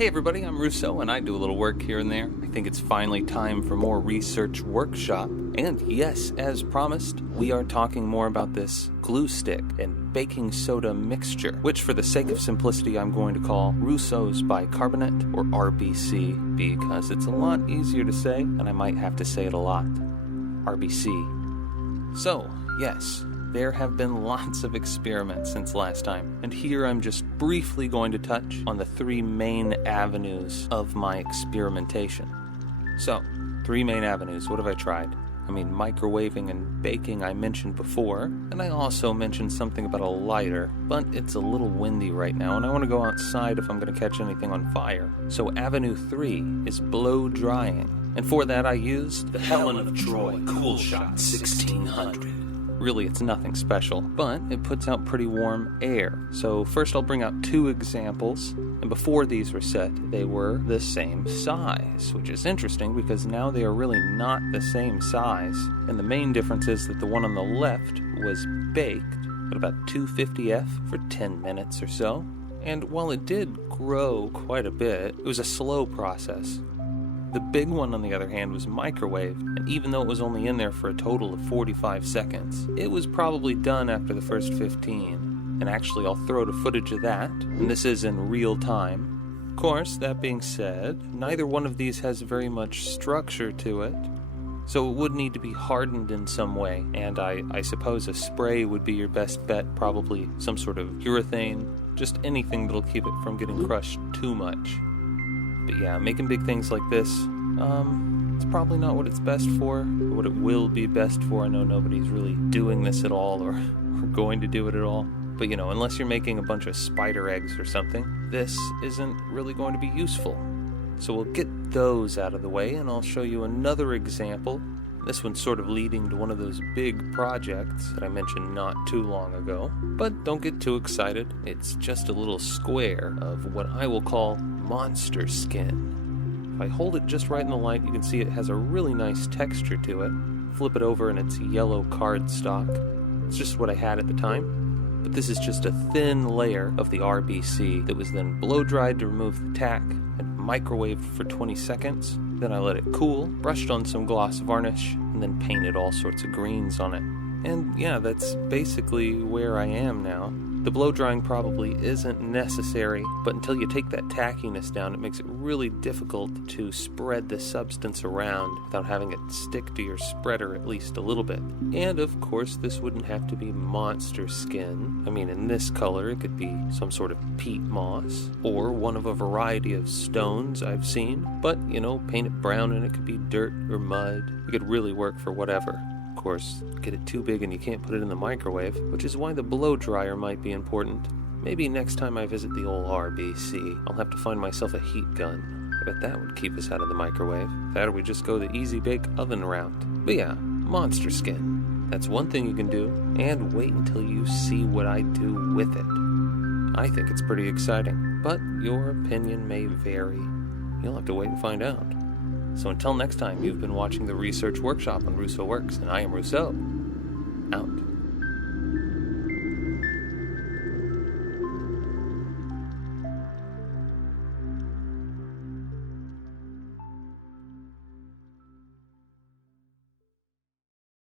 Hey everybody, I'm Russo, and I do a little work here and there. I think it's finally time for more Research Workshop. And yes, as promised, we are talking more about this glue stick and baking soda mixture, which for the sake of simplicity I'm going to call Russo's Bicarbonate, or RBC, because it's a lot easier to say, and I might have to say it a lot. RBC. So, yes, there have been lots of experiments since last time, and here I'm just briefly going to touch on the three main avenues of my experimentation. So, three main avenues. What have I tried? I mean, microwaving and baking I mentioned before, and I also mentioned something about a lighter, but it's a little windy right now, and I want to go outside if I'm going to catch anything on fire. So Avenue 3 is blow drying, and for that I used the Helen of Troy Coolshot 1600. Really, it's nothing special, but it puts out pretty warm air. So first I'll bring out two examples, and before these were set, they were the same size, which is interesting because now they are really not the same size. And the main difference is that the one on the left was baked at about 250 F for 10 minutes or so. And while it did grow quite a bit, it was a slow process. The big one, on the other hand, was microwaved, and even though it was only in there for a total of 45 seconds, it was probably done after the first 15. And actually, I'll throw to footage of that, and this is in real time. Of course, that being said, neither one of these has very much structure to it, so it would need to be hardened in some way, and I suppose a spray would be your best bet, probably some sort of urethane, just anything that'll keep it from getting crushed too much. But yeah, making big things like this, it's probably not what it's best for, or what it will be best for. I know nobody's really doing this at all, or going to do it at all. But you know, unless you're making a bunch of spider eggs or something, this isn't really going to be useful. So we'll get those out of the way, and I'll show you another example. This one's sort of leading to one of those big projects that I mentioned not too long ago. But don't get too excited. It's just a little square of what I will call monster skin. If I hold it just right in the light, you can see it has a really nice texture to it. Flip it over and it's yellow cardstock. It's just what I had at the time. But this is just a thin layer of the RBC that was then blow dried to remove the tack and microwaved for 20 seconds. Then I let it cool, brushed on some gloss varnish, and then painted all sorts of greens on it. And yeah, that's basically where I am now. The blow drying probably isn't necessary, but until you take that tackiness down, it makes it really difficult to spread the substance around without having it stick to your spreader at least a little bit. And of course, this wouldn't have to be monster skin. I mean, in this color, it could be some sort of peat moss, or one of a variety of stones I've seen. But, you know, paint it brown and it could be dirt or mud. It could really work for whatever. Of course, get it too big and you can't put it in the microwave, which is why the blow dryer might be important. Maybe next time I visit the old RBC, I'll have to find myself a heat gun. I bet that would keep us out of the microwave. That or we just go the easy bake oven route. But yeah, monster skin. That's one thing you can do, and wait until you see what I do with it. I think it's pretty exciting, but your opinion may vary. You'll have to wait and find out. So until next time, you've been watching the Research Workshop on Russo Works, and I am Russo.